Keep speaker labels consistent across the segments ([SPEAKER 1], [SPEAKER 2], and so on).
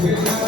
[SPEAKER 1] Thank you.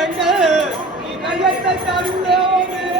[SPEAKER 1] எங்கள் இதயத்தை தந்தோமே